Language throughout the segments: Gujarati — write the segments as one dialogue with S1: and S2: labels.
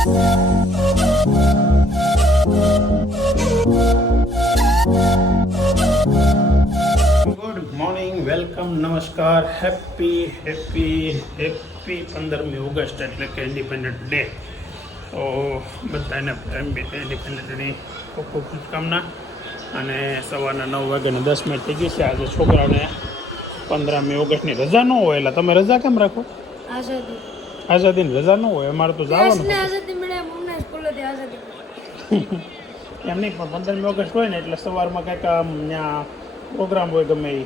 S1: ગુડ મોર્નિંગ વેલકમ નમસ્કાર હેપી હેપી હેપી પંદરમી ઓગસ્ટ એટલે કે ઇન્ડિપેન્ડન્ટ ડે તો બધાને ઇન્ડિપેન્ડન્ટ ડેની ખૂબ ખૂબ શુભકામના. અને સવારના નવ વાગ્યાને દસ મિનિટ થઈ ગઈ છે. આજે છોકરાઓને પંદરમી ઓગસ્ટની રજા ન હોય એટલે તમે રજા કેમ રાખો?
S2: આઝાદી.
S1: આઝાદીની રજા ન હોય અમારે તો જવાનું
S2: આઝાદી મળે અમને સ્કૂલેથી આઝાદી.
S1: એમ નહીં પણ પંદરમી ઓગસ્ટ હોય ને એટલે સવારમાં કંઈક આમ ત્યાં પ્રોગ્રામ હોય ગમે એ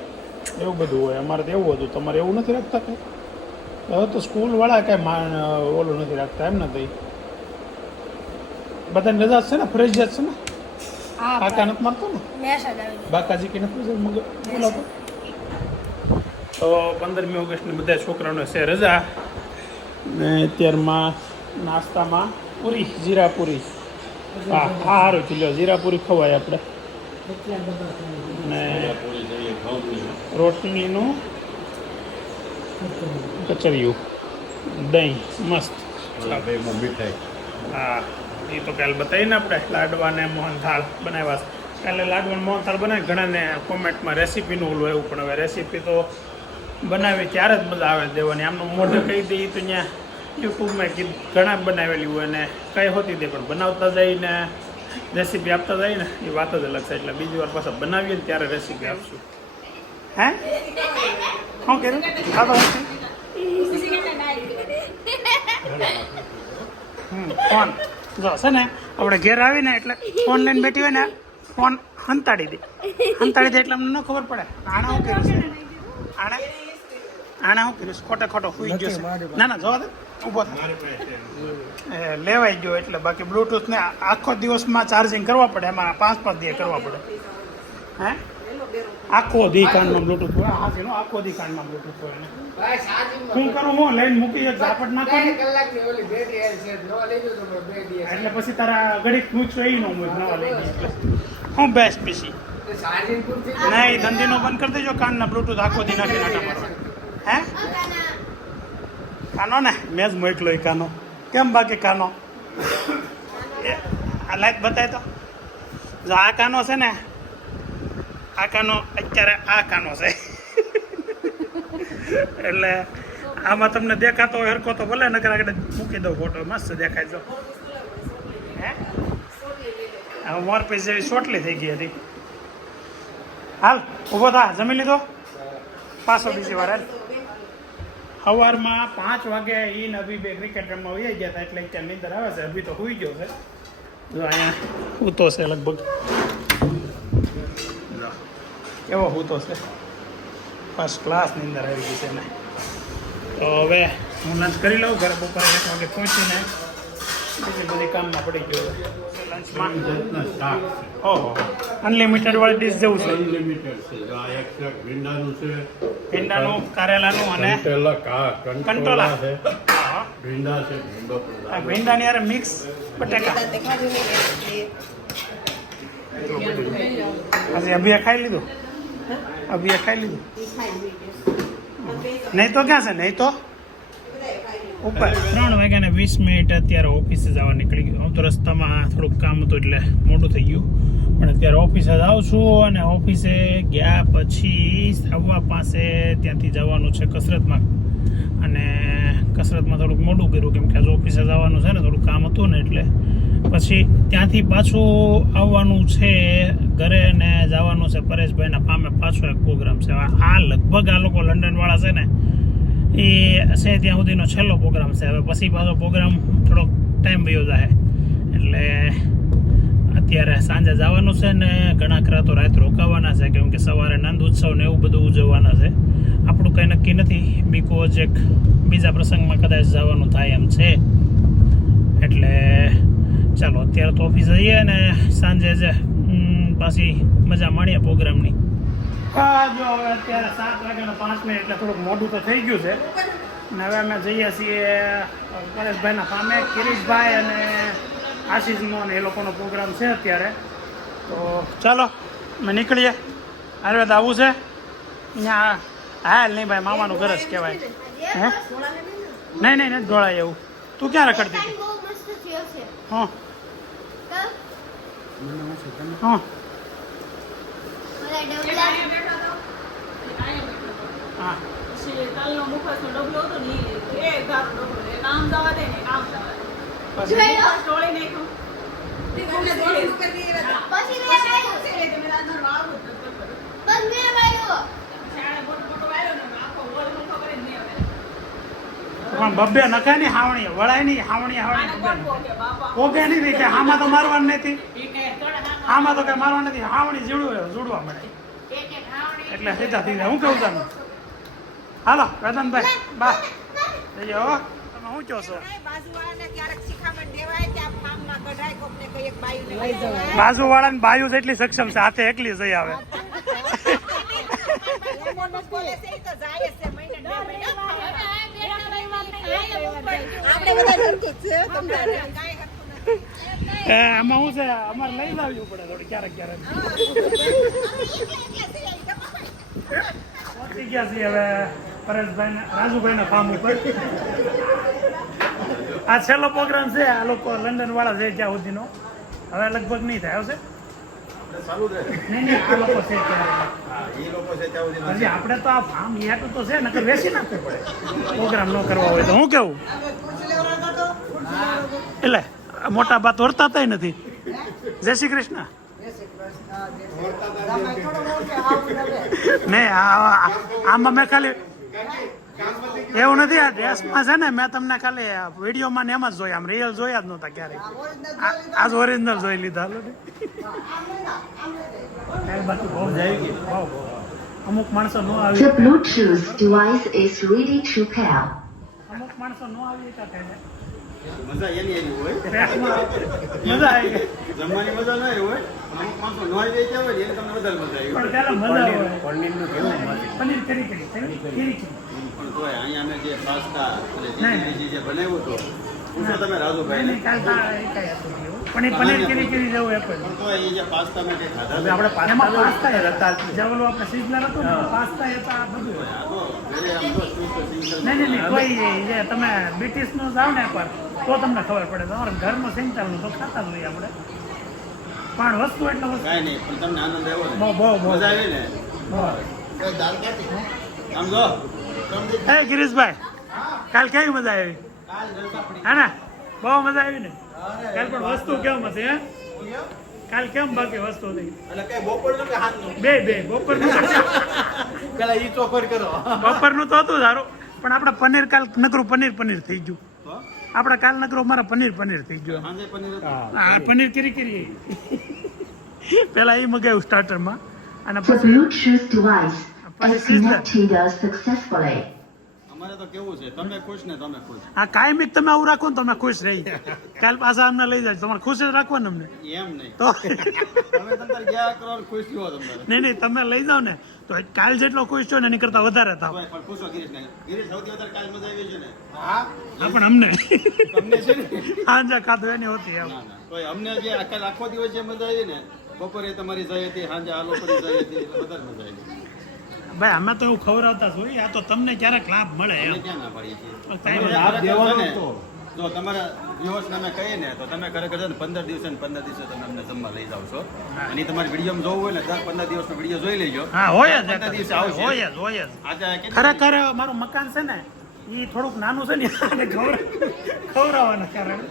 S1: એવું બધું હોય. અમારે તો એવું હતું તમારે એવું નથી રાખતા કંઈ? હવે તો સ્કૂલવાળા કાંઈ ઓલું નથી રાખતા એમ ને બધાની બધાને રજા છે ને ફરજિયાત છે ને? કાકા નથી મારતો ને? બાકાજી કે નથી બોલાતો તો પંદરમી ઓગસ્ટની બધા છોકરાઓને છે રજા. ને અત્યારમાં નાસ્તામાં પૂરી જીરા પૂરી હા હા સારું ચલો જીરા પૂરી ખવાય આપણે. ને રોટલીનું કચરિયું. દહીં, મસ્ત. હા, એ તો કાલે બતાવીને આપણે. લાડવા ને મોહનથાળ બનાવ્યા કાલે લાડવા મોહનથાળ બનાવી ઘણાને કોમેન્ટમાં રેસીપીનું ઓલું એવું, પણ હવે રેસીપી તો બનાવી ત્યારે જ મજા આવે દેવાની. આમનું મોઢે કહી દઈએ તો ત્યાં યુટ્યુબમાં કીધું ઘણા બનાવેલી હોય ને કઈ હોતી તે પણ બનાવતા જઈને રેસીપી આપતા જાય ને એ વાત જ અલગ છે. એટલે બીજી વાર પાછા બનાવીએ ને ત્યારે રેસીપી આપશું. હે? શું કર્યું? હમ, ફોન. જો છે ને આપણે ઘેર આવીને એટલે ફોન લઈને બેઠી હોય ને ફોન હંતાડી દે. હંતાડી દે એટલે અમને ન ખબર પડે. આણે શું કર્યું છે? આણે? આણે શું કર્યું? ખોટે ખોટો સુઈ ગયો ના ના જોવા દે. ઊભો લેવાઈ ગયો એટલે બાકી બ્લૂટૂથ ને આખો દિવસમાં ચાર્જિંગ કરવા પડે. એમાં પાંચ પાંચ દિવસ કરવા પડે. હે? આખો દી કાનમાં બ્લૂટૂથ હોય. હા જેનો આખો દી કાનમાં બ્લૂટૂથ હોય. શું કરું હું લઈને મૂકી એક ઝાપટ ના? ને એટલે પછી તારા ઘડીક મૂછો એ નો મૂછ નવા લઈ હું બેસ્ટ પીસી નહીં ધંધીનો બંધ કરી દેજો કાનના બ્લૂટૂથ આખો દી નાખી નાખા મારવા હે? કાનો ને? મેં જ મોકલો એ કાનો. કેમ બાકી કાનો? આ લાઈટ બતાય તો. જો આ કાનો છે ને, આ કાનો અત્યારે આ કાનો છે. એટલે આમાં તમને દેખાતો હોય હરકો તો ભલે, નકર આગળ મૂકી દઉં ફોટો મસ્ત દેખાય જો. હે? મોર મોરપીસ જેવી ચોટલી થઈ ગઈ હતી. હાલ, ઊભો થા, જમી લીધો? પાછો બીજી વાર, હાલ. સવારમાં પાંચ વાગે ઈ નવી બેકરી બે આવી ગયા હતા, એટલે અત્યારે નીંદર આવે છે. અભી તો હોઈ ગયો છે. જો અહીંયા સૂતો છે લગભગ. કેવો સૂતો છે. ફર્સ્ટ ક્લાસ નીંદર આવી ગઈ છે એને તો હવે હું લંચ કરી લઉં, ઘરે બપોરે એક વાગે પહોંચીને બીજી બધી કામમાં પડી ગયો લંચમાં ઓહો. અનલિમિટેડ વાળી ડીશ જેવું છે.
S3: અનલિમિટેડ છે. આ એક ભીંડાનું છે.
S1: ભીંડાનું કારેલાનું અને
S3: કંટોલા છે. ભીંડા છે ભીંડો
S1: આ ભીંડાની યાર મિક્સ બટેકા. આજે અભિયા ખાઈ લીધું? અભિયા ખાઈ લીધું. નહીં તો ક્યાં છે? નહીં તો? ઉપર. ત્રણ વાગ્યા ને વીસ મિનિટ અત્યારે ઓફિસે જવા નીકળી ગયું. આમ તો રસ્તામાં થોડુંક કામ હતું એટલે મોડું થઈ ગયું. પણ અત્યારે ઓફિસે જાઉં છું અને ઓફિસે ગયા પછી સવા પાસે ત્યાંથી જવાનું છે કસરતમાં. અને કસરતમાં થોડુંક મોડું કર્યું, કેમ કે ઓફિસે જવાનું છે ને, થોડુંક કામ હતું ને એટલે. પછી ત્યાંથી પાછું આવવાનું છે, ઘરે ને જવાનું છે પરેશભાઈના ફામે પાછો એક પ્રોગ્રામ છે. આ લગભગ આ લોકો લંડનવાળા છે ને એ છે ત્યાં સુધીનો છેલ્લો પ્રોગ્રામ છે. હવે પછી પાછો પ્રોગ્રામ થોડોક ટાઈમ વયો જાય એટલે અત્યારે સાંજે જવાનું છે ને ઘણા ખરા તો રાત રોકાવાના છે, કેમ કે સવારે નંદ ઉત્સવ ને એવું બધું ઉજવવાના છે. આપણું કંઈ નક્કી નથી. બીકોઝ એક બીજા પ્રસંગમાં કદાચ જવાનું થાય એમ છે. એટલે ચાલો, અત્યારે તો ઓફિસ જઈએ ને સાંજે જ પાછી મજા માણીએ પ્રોગ્રામની હા જો હવે અત્યારે સાત વાગ્યાનો પાંચ મિનિટ એટલે થોડુંક મોડું તો થઈ ગયું છે. અને હવે અમે જઈએ છીએ પરેશભાઈના સામે કિરીશભાઈ અને આશીષનો અને એ લોકોનો પ્રોગ્રામ છે અત્યારે. તો ચાલો અમે નીકળીએ. આયુર્વેદ આવું છે. અહીંયા હા નહીં ભાઈ મામાનું ઘર જ કહેવાય. હે? નહીં નહીં નથી ઢોળાય એવું. તું ક્યાં રખડતી હતી?
S2: બહુ મસ્ત
S1: હા. હા. હા
S4: પછી તલનો ડબલો હતો ને ડબલો. જવા દે ને જવા દે. નાખ્યું. ને
S1: બબ્બે નખાયની હાવણી વળાય નહીં હાવણી હાવણી? ઓગે નહીં રહી કે તો મારવાની નથી આમાં તો કઈ મારવા નથી. હાવણી જીવડું જોડવા મળે. એટલે સીધા થઈ જાય હું કેવું તને હાલો વેદનભાઈ બા. જઈએ હો. તમે શું કહો છો? બાજુ વાળાને બાયુ જેટલી સક્ષમ છે, હાથે એકલી જઈ આવે.
S5: આપણે બધા
S1: આમાં શું છે અમારે લઈ જ આવવું પડે થોડી ક્યારેક ક્યારેક. પહોંચી ગયા છીએ હવે પરેશભાઈ રાજુભાઈ ફાર્મ ઉપર. આ છેલ્લો પ્રોગ્રામ છે આ લોકો લંડન વાળા છે જ્યાં સુધીનો. હવે લગભગ નહીં થાય આવશે?
S3: ચાલુ રહે.
S1: નહીં નહીં આ લોકો છે ત્યાં
S3: લોકો છે ત્યાં
S1: હજી આપણે તો આ ફાર્મ યાટું તો છે નકર વેચી નાખવું પડે. પ્રોગ્રામ ન કરવા હોય તો હું કેવું? એટલે મોટા બાત વર્તાતાય નથી. જય શ્રી કૃષ્ણ. નહીં આમાં મેં ખાલી એવું નથી આ ડ્રેસમાં છે ને મેં તમને ખાલી વિડીયોમાં ને એમાં જ જોયા આમ રિયલ જોયા જ નહોતા ક્યારેય. આજ ઓરિજિનલ જોઈ લીધા અમુક માણસો નો આવી. અમુક માણસો નો આવી
S3: મજા એની આવી હોય.
S1: મજા આવી
S3: જમવાની મજા નહીં હોય અમુક માણસો નો આવી ગયા હોય એને તમને વધારે મજા આવી
S1: પણ મજા આવે? પનીર કરી કરી કરી કરી.
S3: પણ તોય અહીંયા અમે જે પાસ્તા અને જે જે બનાવ્યું હતું પૂછો તમે
S1: નહીં
S3: રાજુભાઈ
S1: કાલ તા એ. પનીર કેરી કરી જેવું એ પણ
S3: પણ તોય એ જે પાસ્તા મેં જે ખાધા છે,
S1: એમાં પાસ્તા હતા. જે ઓલું આપણે સિઝલર હતું ને પાસ્તા હતા આ બધું
S3: તો તો
S1: નહીં નહીં નહીં કોઈ જે તમે બ્રિટિશનું જાવ ને પણ તો તમને ખબર પડે. તમારે ઘરનું સિંગતાલનું તો ખાતા જ હોઈએ આપણે. પણ વસ્તુ એટલે વસ્તુ.
S3: કાંઈ નહીં પણ તમને આનંદ આવ્યો
S1: બહુ બહુ બહુ.
S3: મજા આવી ને. આમ જો.
S1: હે ગિરીશભાઈ કાલ કેવી મજા આવી? હે ને? બહુ મજા આવી ને? કાલ પણ વસ્તુ કેમ હતી કાલ કેમ બાકી વસ્તુ નહીં
S3: એટલે કઈ બપોરનું કે હાથનું
S1: બે બે બપોરનું
S3: પેલા ઈ ચોખવટ કરો.
S1: બપોરનું તો હતું સારું પણ આપણે પનીર કાલ નકરું પનીર પનીર થઈ ગયું. આપણે કાલ નકરું મારા પનીર પનીર થઈ ગયું હા પનીર કરી કરી. પેલા એ મગાવ્યું સ્ટાર્ટરમાં અને પછી
S3: અમારે તો કેવું છે? તમે ખુશ ને તમે ખુશ.
S1: આ કાયમિક તમે આવું રાખો ને તમે ખુશ રહી. કાલ પાછા અમને લઈ જાય. તમારે ખુશ જ રાખવાનું અમને.
S3: એમ નહીં.
S1: તો
S3: તમે તમારે ગયા કરો ખુશ થયો તમારે.
S1: નહીં નહીં તમે લઈ જાઓ ને તો કાલ જેટલો ખુશ છો ને એની કરતા વધારે થાવ.
S3: પણ પૂછો ગિરીશ ને. ગિરીશ સૌથી વધારે કાલ મજા આવી છે ને?
S1: હા? પણ અમને.
S3: તમને છે ને?
S1: હાંજા ખાધું એની હોતી એમ
S3: અમને જે આખા આખો દિવસ જે મજા આવી ને બપોરે તમારી જઈ હતી સાંજે આ લોકોની જઈ હતી વધારે મજા આવી.
S1: ભાઈ અમે તો એવું ખવડાવતા છું આ તો તમને ક્યારેક લાભ મળે
S3: જો તમારા દિવસ અમે કહીએ ને તો તમે ખરેખર છે ને પંદર દિવસે ને પંદર દિવસે તમે અમને જમવા લઈ જાવ છો. અને તમારી વીડિયો જોવું હોય ને દર પંદર દિવસનો વીડિયો જોઈ લેજો.
S1: હા હોય જ
S3: દિવસે
S1: હોય જ હોય જ. ખરેખર મારું મકાન છે ને એ થોડુંક નાનું છે ને ખવડા ખવડાવવાના કારણે.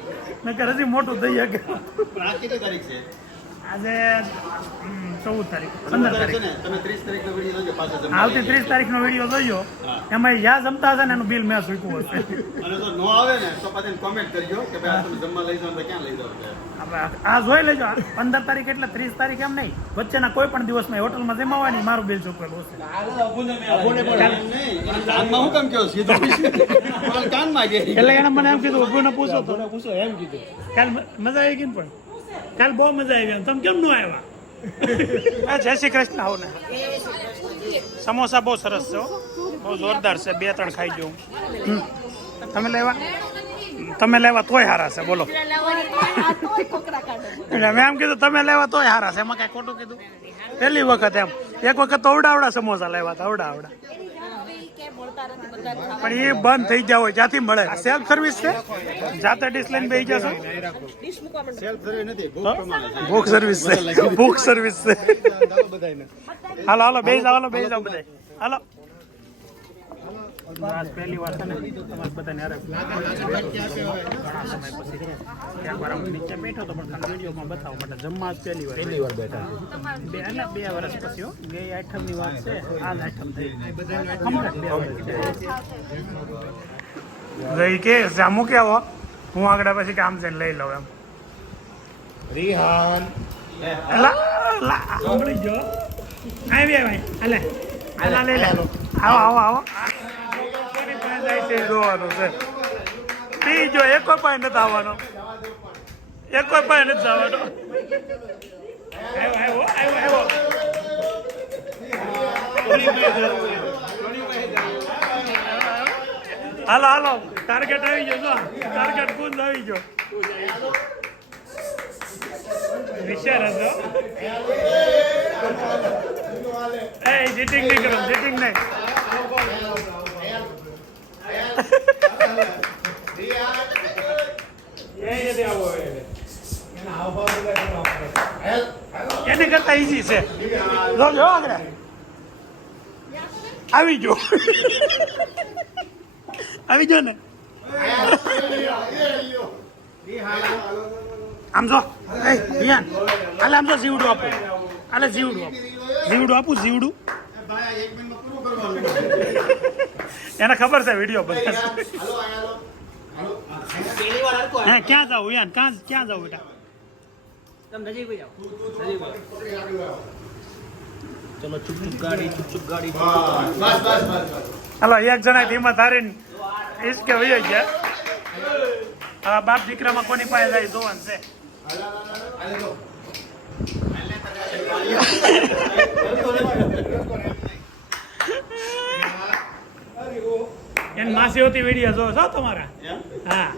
S1: નકર હજી મોટું થઈ શકે.
S3: આજ
S1: ચૌદ તારીખ
S3: પંદર તારીખ.
S1: આવતી ત્રીસ તારીખનો વીડિયો જોયો એમાં જ્યાં જમતા હશે ને એનું બિલ મેં ચૂક્યું હશે.
S3: જાઓ. અને જો નો આવે ને તો પાછી કોમેન્ટ કરજો કે ભાઈ આ તમે જમવા લઈ જાઓ ક્યાં લઈ જાઓ
S1: આ જોઈ લેજો પંદર તારીખ એટલે ત્રીસ તારીખ એમ નહીં. વચ્ચેના કોઈ પણ દિવસમાં હોટલમાં જમાવાની મારું બિલ ચૂકવેલું હશે. એટલે એને મને એમ કીધું ઉભું ને પૂછો પૂછો એમ કીધું. કાલ મજા આવી ગઈ ને પણ? કાલ બહુ મજા આવી તમે કેમ ન આવ્યા? જય શ્રી કૃષ્ણ આવો ને સમોસા બહુ સરસ છે. બહુ જોરદાર છે. બે, ત્રણ ખાઈ જવું. તમે લેવા? તમે લેવા તોય હારા છે. બોલો. મેં એમ કીધું, તમે લેવા તોય હારા છે. એમાં કઈ ખોટું કીધું? પહેલી વખત એમ. એક વખત તો અવડા અવડા સમોસા લેવા હતા. અવડા પણ એ બંધ થઈ જાવ જ્યાંથી મળે. સેલ્ફ સર્વિસ છે? જાતે ડીશ લઈને બેસી જશો?
S4: ડીશ મૂકવા માંડો.
S3: સેલ્ફ સર્વિસ નથી ભૂખ
S1: સર્વિસ છે. ભૂખ સર્વિસ છે. હાલો હાલો બેસી જાવ હાલો બેસી જાવ બધા. હાલો. બસ પહેલી વાર છે ને તમારે બધાને અરે ઘણા સમય પછી એકવાર હું નીચે બેઠો તો પણ ખાલી વિડીયોમાં બતાવો માટે જમવા જ પહેલી વાર પહેલી વાર બેઠા બે એટલે બે વર્ષ પછી હો બે આઠમની વાત છે આજ આઠમ થઈ. ગઈ કે જામુ કે આવો? હું આગળ પછી કામ છે લઈ લઉં એમ.
S6: રિહાન.
S1: લા લા. સાંભળી જો આવી ભાઈ હાલે. હાલા લઈ લે આવો આવો આવો. પાસે જોવાનો છે. એક કોઈ પણ નથી આવવાનો. એક કોઈ પણ નથી આવવાનો આવ્યો આવ્યો આવ્યો હાલો હાલો. ટાર્ગેટ આવી ગયો ટાર્ગેટ કુંદ આવી ગયો. વિચાર હતો એ જીટિંગ નહીં કરો જીટિંગ નહીં. એને કરતા ઈઝી છે. આવી જો. આવી જો ને. આમ જો. એ રિયાન આલે આમ જો જીવડું આપું. આલે જીવડું આપું. જીવડું આપું જીવડું એને ખબર છે વીડિયો બને હે ક્યાં જાવ યાર? ક્યાં ક્યાં જાવ બેટા? હાલો એક જણા ધીમા ધારીને ઈસકે વયો ગયા. હા બાપ દીકરામાં કોની પાસે જાય જોવાનું છે. એન માસી હોતી વીડિયો જો છો તમારા? હા.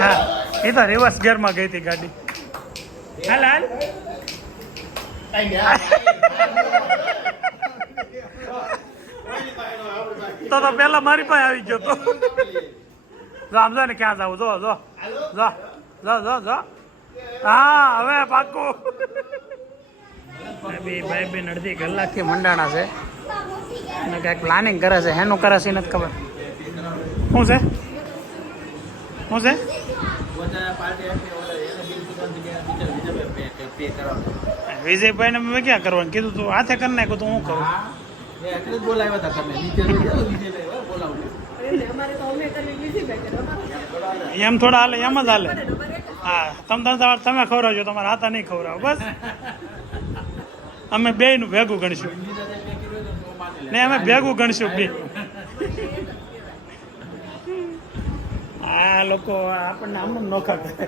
S1: હા. એ તો રિવર્સ ગેરમાં ગઈ હતી ગાડી. હાલ હાલ. તો તો પેલા મારી પાસે આવી ગયો તો. જો આમ જો ને ક્યાં જાવ જો જો. જો જો જો જો. હા હવે પાકું ભાઈ ભાઈ બેન અડધી કલાકથી મંડાણા છે. અને કંઈક પ્લાનિંગ કરે છે. હેનું કરે છે, નથી ખબર. શું છે? શું છે? વિજયભાઈ ને મેં ક્યાં કરવાનું? કીધું, તું હાથે કરી નાખ્યું, તો હું કરું? એમ થોડા હાલે, એમ જ હાલે. હા, તમે તમે તમે ખવડાવજો, તમારા હાથા નહીં ખવડાવો, બસ. અમે બે નું ભેગું ગણશું. ને અમે ભેગું ગણશું બી આ લોકો આપણને આમ નોખા કરે.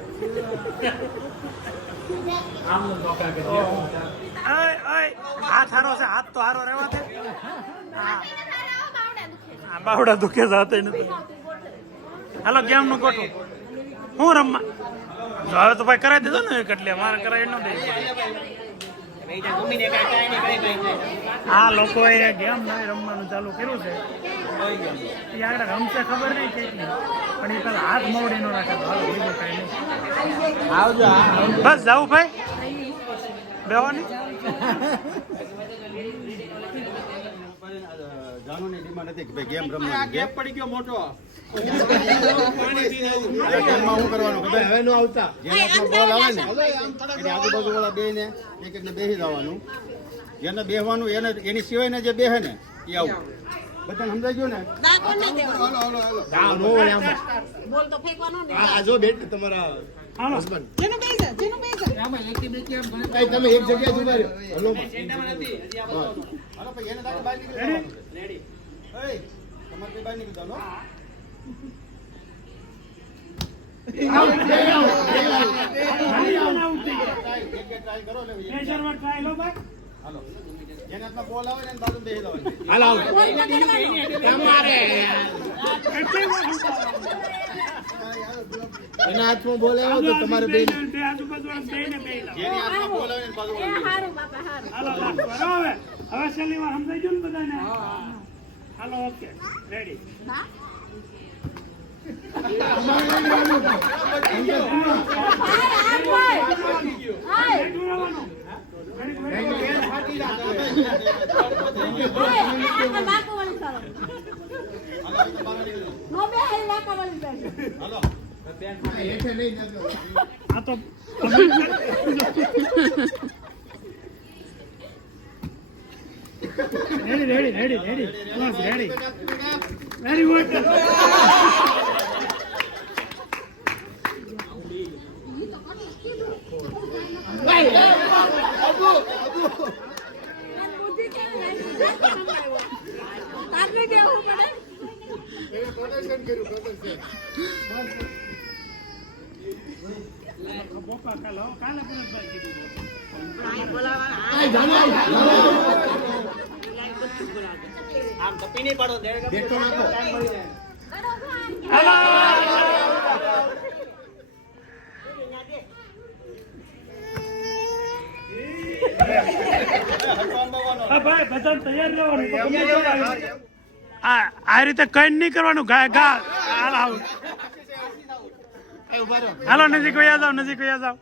S1: આમ નોખા કરે. હાથ હારો છે હાથ તો હારો રહેવા દે. હા. આ બાવડા દુખે છે નથી. હાલો ગેમનું ગોઠવું. હું રમવા હવે તો ભાઈ કરાવી દીધો ને કેટલી. એટલે મારે કરાવી ન દે. આ લોકોએ ગેમ નહીં રમવાનું ચાલુ કર્યું છે. એ આગળ રમશે ખબર નહીં કે પણ એ પેલા હાથ મોવડી નો રાખે નહીં. બસ જાવું ભાઈ? બેવાની
S3: જાનુની ડિમાન્ડ હતી કે ભાઈ ગેમ રમવાની ગેમ
S6: પડી ગયો મોટો.
S3: શું કરવાનું
S6: હવે નો આવતા
S3: જેના બોલ આવે ને આજુબાજુ વાળા બે એક એકને બેસી જવાનું જેને બેસવાનું એને એની સિવાયને જે ને એ આવું બધાને સમજાઈ ગયું ને
S6: હા
S5: બોલ
S6: આ જો બેટ તમારા તમે એક જગ્યાએ જ રહ્યો હલો
S3: હાલો ભાઈ એને બહાર નીકળી જવાનું તમારે બહાર નીકળી એની
S6: હાથમાં બોલે તો તમારે બે
S1: હવે હવે છેલ્લી વાર સમજાઈ ગયું ને બધાને? હાલો ઓકે. રેડી. આ તો રેડી રેડી રેડી રેડી બસ રેડી વેરી ગુડ
S6: donation કર્યું, ખબર
S1: છે કાલે હો, કાલે પુરસ્કાર કીધું
S6: બેઠો નાખો.
S1: ભાઈ ભજન તૈયાર રહેવાનું આ રીતે કઈ નહીં કરવાનું. ગા ગા હાલ આવ. હાલો, નજીક વયા જાવ નજીક વયા જાવ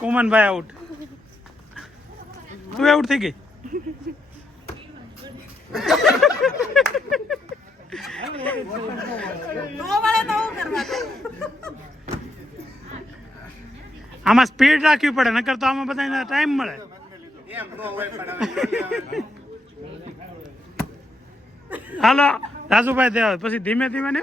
S1: કોમનભાઈ આઉટ તું આઉટ થઈ ગઈ? આમાં સ્પીડ રાખવી પડે નકર તો આમાં બધાને ટાઈમ મળે. હાલો રાજુભાઈ દેવ પછી ધીમે ધીમે ને?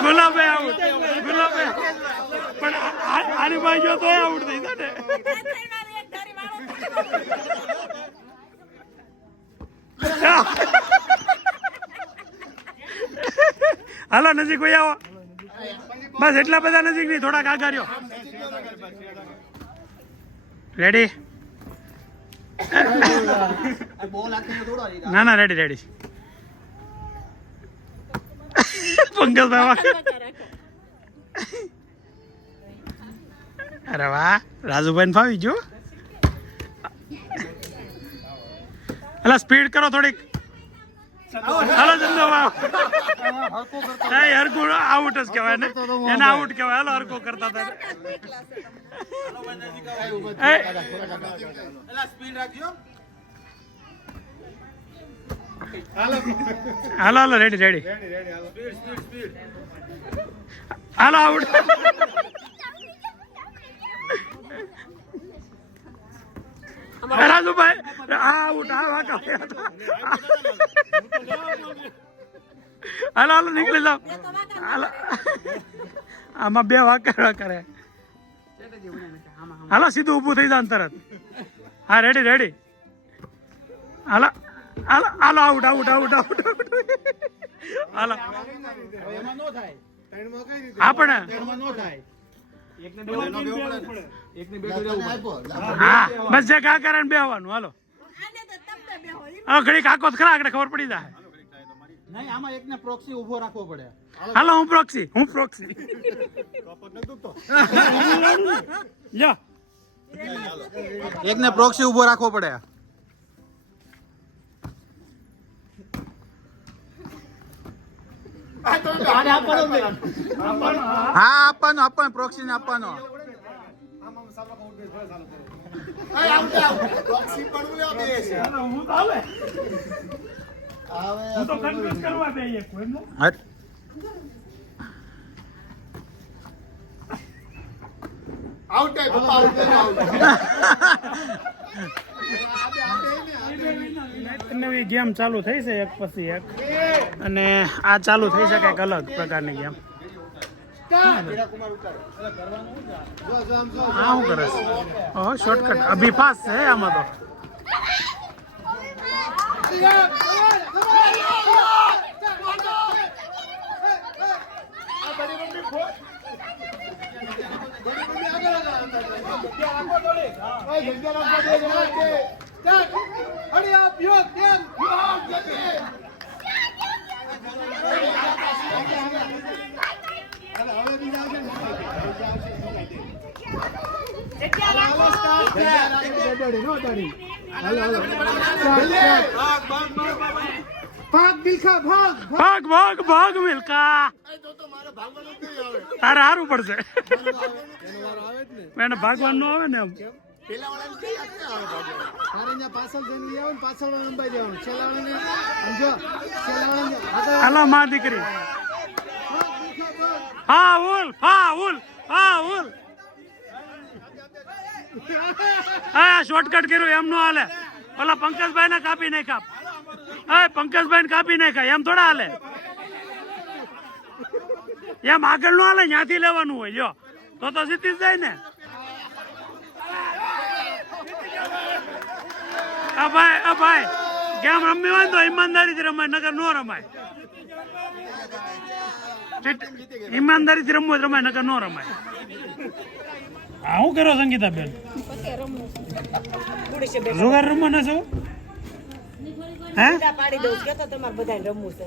S1: ગુલાબભાઈ આઉટ ગુલાબભાઈ પણ આની બાજુ તો આઉટ થઈ ને હાલો, નજીક કોઈ આવો. બસ એટલા બધા નજીક નહીં, થોડાક આગળ રહ્યો. રેડી ના ના રેડી રેડી પંકજ. અરે વાહ રાજુભાઈ ફાવી જો એટલે સ્પીડ કરો થોડીક. હાલો ચંદો નહીં હરકું આઉટ જ કહેવાય ને. એને આઉટ કહેવાય. હાલો હરકો કરતા હતા. હાલો. હાલો રેડી રેડી હાલો આઉટ રાજુભાઈ આઉટ આ વાંકા. હાલો હાલો નીકળી જાઓ. હાલો. આમાં બે વાંકા કરે. હાલો સીધું ઊભું થઈ જાય તરત. હા રેડી રેડી હાલો હાલો હાલો out out out out out હાલો.
S6: ત્રણમાં કઈ રીતે?
S1: આપણે
S6: ત્રણમાં ન થાય.
S1: હા બસ જે કા કારણ બેવાનું બેહવાનું હાલો. હવે ઘડીક ખરા આગળ ખબર પડી જાય.
S7: નહીં આમાં એકને પ્રોક્સી ઊભો રાખવો પડે.
S1: હાલો. હું પ્રોક્સી હું પ્રોક્સી લ્યો.
S7: એકને પ્રોક્સી ઊભો રાખવો પડે. હા આપવાનો આપવાનો પ્રોક્સી ને આપવાનો.
S1: નવી ગેમ ચાલુ થઈ છે એક પછી એક. અને આ ચાલુ થઈ શકે અલગ પ્રકારની ગેમ.
S6: જો, જો, આમ જો.
S1: કરે છે. શોર્ટકટ અભી ફાસ્ટ છે આમાં તો
S6: ઓય, જગ્યા રાખો, બે જણા છે. ચાલ. અરે આપ યો કેમ યો જગે અરે હવે બીજા આવશે ને હાલો સ્ટાર્ટ છે દડી નો દડી હાલો હાલો ભાગ ભાગ
S1: ભાગ મિલકા. તારે સારું પડશે.
S6: એનો
S1: ભાગવાનું આવે ને એમ.
S6: પાછળ જઈને પાછળ વાળાને
S1: માં દીકરી. હા, ઉલ હા ઉલ હા, ઉલ. હા શોર્ટકટ કર્યું એમ નો હાલે. ઓલા પંકજભાઈ ને કાપી નહીં કાપ હા પંકજભાઈ ને કાપી નહીં ખાય એમ થોડા હાલે. એમ આગળ નો હાલે ત્યાંથી લેવાનું હોય. જો તો તો જીતી જ જાય ને. આ ભાઈ આ ભાઈ ગેમ રમવી હોય ને તો ઈમાનદારીથી રમાય નગર નો રમાય. ઈમાનદારીથી રમવું રમાય નગર નો રમાય. આ શું કરો સંગીતા બેન જુગાર રમવાના છો? હા?
S5: પાડી દઉં કે તો તમારે બધાને રમવું છે.